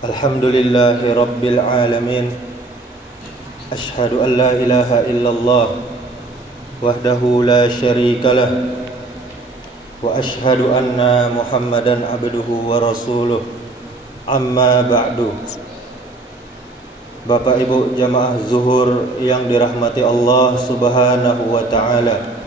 Alhamdulillahi Rabbil Alamin. Ashhadu an la ilaha illallah wahdahu la syarika lah. Wa ashhadu anna Muhammadan abduhu wa rasuluh. Amma ba'du. Bapak Ibu jamaah zuhur yang dirahmati Allah Subhanahu wa ta'ala,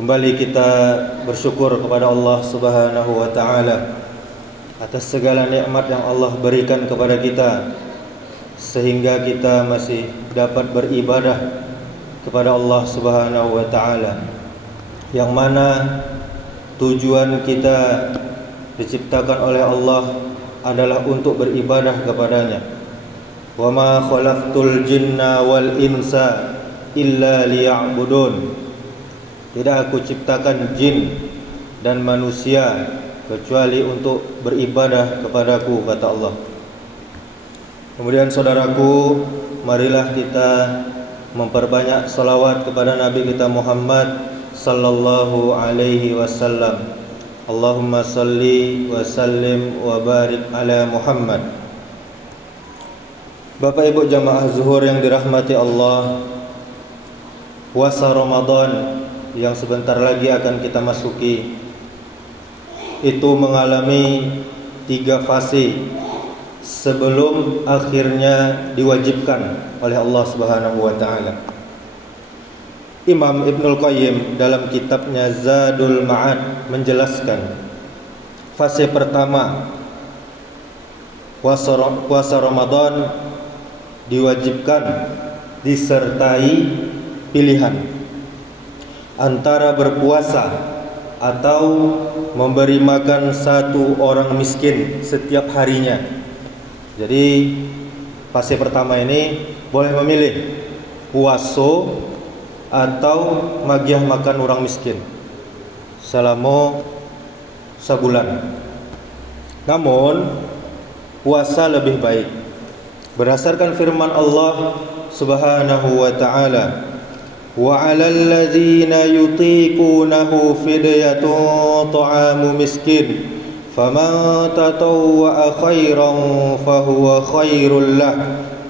kembali kita bersyukur kepada Allah Subhanahu wa ta'ala atas segala nikmat yang Allah berikan kepada kita, sehingga kita masih dapat beribadah kepada Allah Subhanahu wa ta'ala, yang mana tujuan kita diciptakan oleh Allah adalah untuk beribadah kepadanya. Wa ma khalaqtul jinna wal insa illa liya'budun. Tidak aku ciptakan jin dan manusia kecuali untuk beribadah kepadaku, kata Allah. Kemudian saudaraku, marilah kita memperbanyak salawat kepada Nabi kita Muhammad sallallahu alaihi wasallam. Allahumma salli wa sallim wa barik ala Muhammad. Bapak Ibu jamaah zuhur yang dirahmati Allah, puasa Ramadan yang sebentar lagi akan kita masuki itu mengalami 3 fase sebelum akhirnya diwajibkan oleh Allah Subhanahu wa ta'ala. Imam Ibnul Qayyim dalam kitabnya Zadul Ma'ad menjelaskan, fase pertama puasa Ramadan diwajibkan disertai pilihan antara berpuasa atau memberi makan 1 orang miskin setiap harinya. Jadi fase pertama ini boleh memilih puasa atau magiah makan orang miskin selama sebulan. Namun puasa lebih baik berdasarkan firman Allah Subhanahu wa ta'ala, wa 'alal ladzina yutiqunahu fidyatun ta'amu miskin faman tatawwa'a khairan fahuwa khairul lah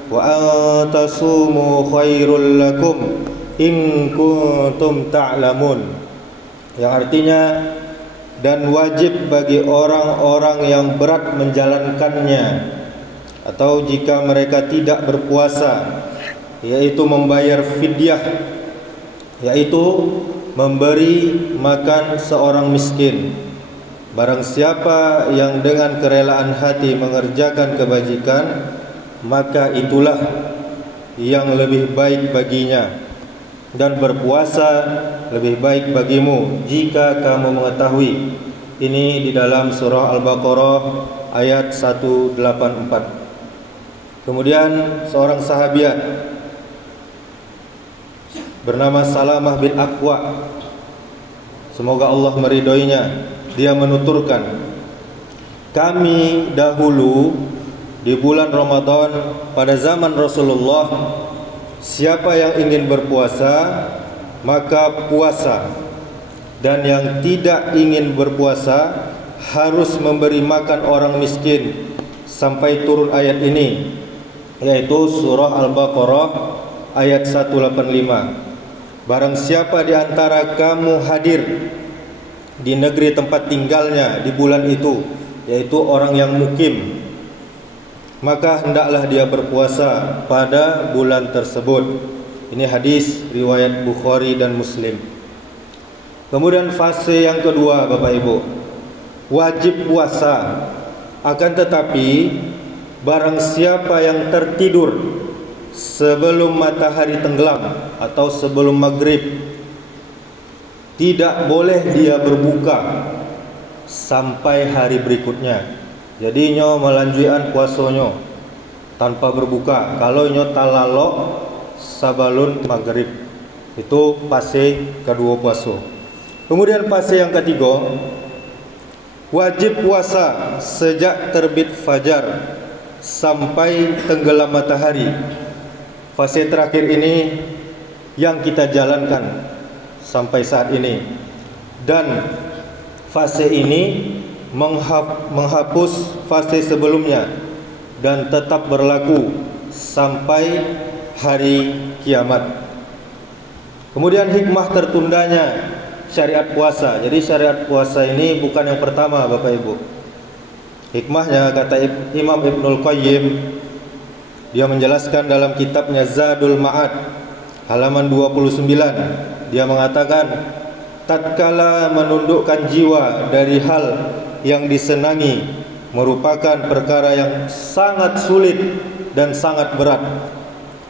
wa an tasumu khairul lakum in kuntum ta'lamun. Yang artinya, dan wajib bagi orang-orang yang berat menjalankannya atau jika mereka tidak berpuasa, yaitu membayar fidyah, yaitu memberi makan seorang miskin. Barang siapa yang dengan kerelaan hati mengerjakan kebajikan, maka itulah yang lebih baik baginya, dan berpuasa lebih baik bagimu jika kamu mengetahui. Ini di dalam surah Al-Baqarah ayat 184. Kemudian seorang sahabiat bernama Salamah bin Aqwa, semoga Allah meridhoinya, dia menuturkan, kami dahulu di bulan Ramadan pada zaman Rasulullah, siapa yang ingin berpuasa maka puasa, dan yang tidak ingin berpuasa harus memberi makan orang miskin, sampai turun ayat ini, yaitu surah Al-Baqarah ayat 185. Barang siapa di antara kamu hadir di negeri tempat tinggalnya di bulan itu, yaitu orang yang mukim, maka hendaklah dia berpuasa pada bulan tersebut. Ini hadis riwayat Bukhari dan Muslim. Kemudian fase yang kedua, Bapak Ibu, wajib puasa. Akan tetapi barang siapa yang tertidur sebelum matahari tenggelam atau sebelum maghrib, tidak boleh dia berbuka sampai hari berikutnya. Jadi nyo melanjutkan puasonyo tanpa berbuka kalau nyo talalok sabalun maghrib. Itu fase kedua puasa. Kemudian fase yang ketiga, wajib puasa sejak terbit fajar sampai tenggelam matahari. Fase terakhir ini yang kita jalankan sampai saat ini, dan fase ini menghapus fase sebelumnya dan tetap berlaku sampai hari kiamat. Kemudian hikmah tertundanya syariat puasa. Jadi syariat puasa ini bukan yang pertama, Bapak Ibu. Hikmahnya, kata Imam Ibnul Qayyim, dia menjelaskan dalam kitabnya Zadul Ma'ad halaman 29. Dia mengatakan, tatkala menundukkan jiwa dari hal yang disenangi merupakan perkara yang sangat sulit dan sangat berat,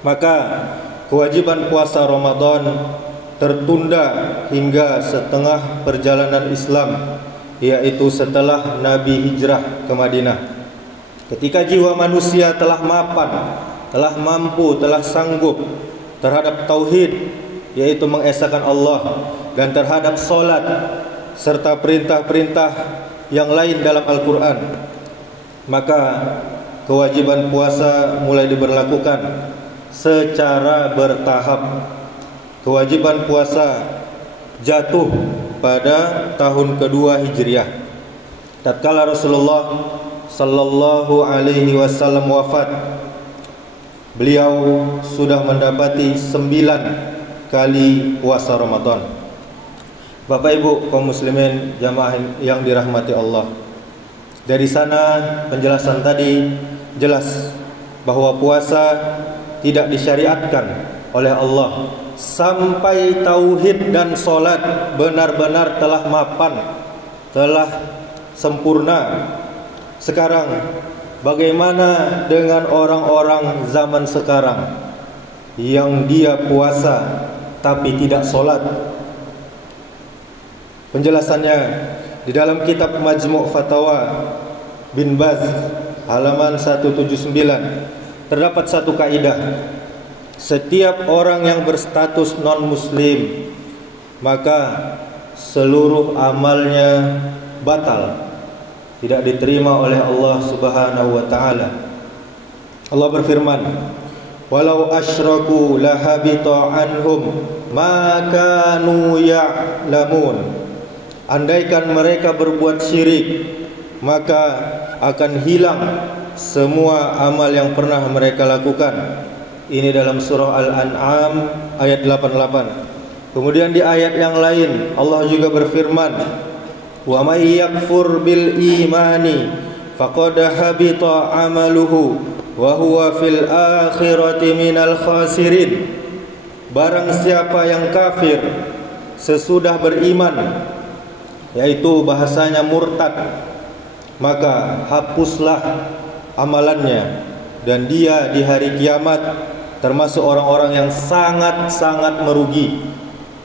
maka kewajiban puasa Ramadan tertunda hingga setengah perjalanan Islam, yaitu setelah Nabi hijrah ke Madinah. Ketika jiwa manusia telah mapan, telah mampu, telah sanggup terhadap tauhid, yaitu mengesahkan Allah, dan terhadap solat serta perintah-perintah yang lain dalam Al-Quran, maka kewajiban puasa mulai diberlakukan secara bertahap. Kewajiban puasa jatuh pada tahun kedua Hijriah, tatkala Rasulullah sallallahu alaihi wasallam wafat. Beliau sudah mendapati 9 kali puasa Ramadan. Bapak Ibu kaum muslimin jamaah yang dirahmati Allah, dari sana penjelasan tadi jelas bahwa puasa tidak disyariatkan oleh Allah sampai tauhid dan solat benar-benar telah mapan, telah sempurna. Sekarang bagaimana dengan orang-orang zaman sekarang yang dia puasa tapi tidak solat? Penjelasannya di dalam kitab Majmu' Fatawa bin Baz halaman 179 terdapat satu kaidah. Setiap orang yang berstatus non-muslim maka seluruh amalnya batal, tidak diterima oleh Allah Subhanahu wa taala. Allah berfirman, "Walau asyraku lahabita anhum ma kanu ya'lamun." Andaikan mereka berbuat syirik, maka akan hilang semua amal yang pernah mereka lakukan. Ini dalam surah Al-An'am ayat 88. Kemudian di ayat yang lain Allah juga berfirman, "Wa may yakfur bil imani faqad habita amaluhu wa huwa fil akhirati minal khasirin." Barang siapa yang kafir sesudah beriman, yaitu bahasanya murtad, maka hapuslah amalannya, dan dia di hari kiamat termasuk orang-orang yang sangat-sangat merugi.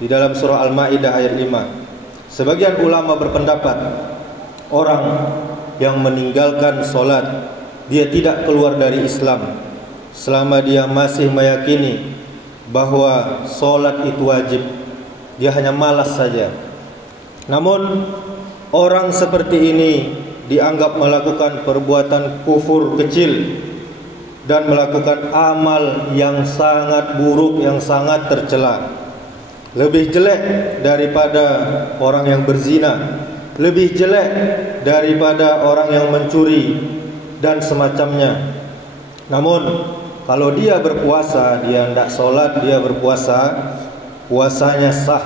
Di dalam surah Al-Maidah ayat 5. Sebagian ulama berpendapat orang yang meninggalkan solat, dia tidak keluar dari Islam selama dia masih meyakini bahwa solat itu wajib. Dia hanya malas saja. Namun orang seperti ini dianggap melakukan perbuatan kufur kecil dan melakukan amal yang sangat buruk, yang sangat tercela. Lebih jelek daripada orang yang berzina, lebih jelek daripada orang yang mencuri dan semacamnya. Namun kalau dia berpuasa, dia tidak sholat, dia berpuasa, puasanya sah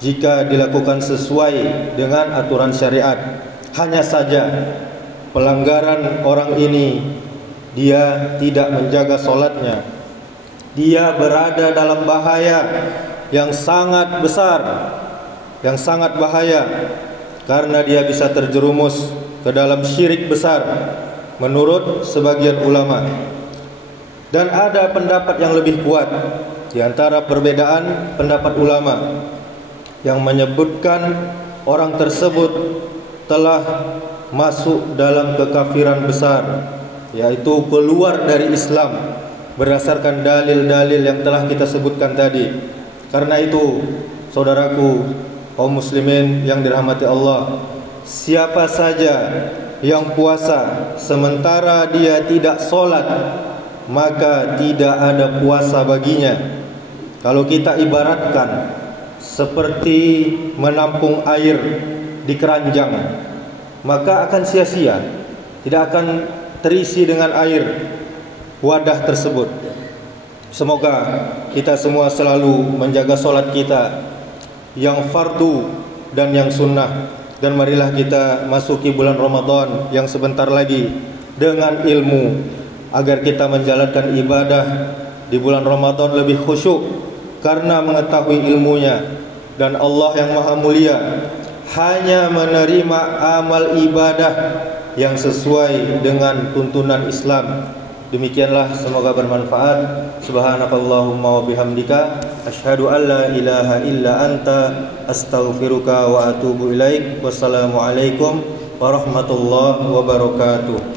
jika dilakukan sesuai dengan aturan syariat. Hanya saja pelanggaran orang ini, dia tidak menjaga solatnya. Dia berada dalam bahaya yang sangat besar, yang sangat bahaya, karena dia bisa terjerumus ke dalam syirik besar menurut sebagian ulama. Dan ada pendapat yang lebih kuat di antara perbedaan pendapat ulama yang menyebutkan orang tersebut telah masuk dalam kekafiran besar, yaitu keluar dari Islam berdasarkan dalil-dalil yang telah kita sebutkan tadi. Karena itu, saudaraku kaum muslimin yang dirahmati Allah, siapa saja yang puasa sementara dia tidak sholat, maka tidak ada puasa baginya. Kalau kita ibaratkan seperti menampung air di keranjang, maka akan sia-sia, tidak akan terisi dengan air wadah tersebut. Semoga kita semua selalu menjaga solat kita yang fardu dan yang sunnah, dan marilah kita masuki bulan Ramadan yang sebentar lagi dengan ilmu, agar kita menjalankan ibadah di bulan Ramadan lebih khusyuk karena mengetahui ilmunya. Dan Allah yang Maha Mulia hanya menerima amal ibadah yang sesuai dengan tuntunan Islam. Demikianlah, semoga bermanfaat. Subhanakallahumma wa bihamdika asyhadu an la ilaha illa anta astaghfiruka wa atubu ilaik. Wassalamualaikum warahmatullahi wabarakatuh.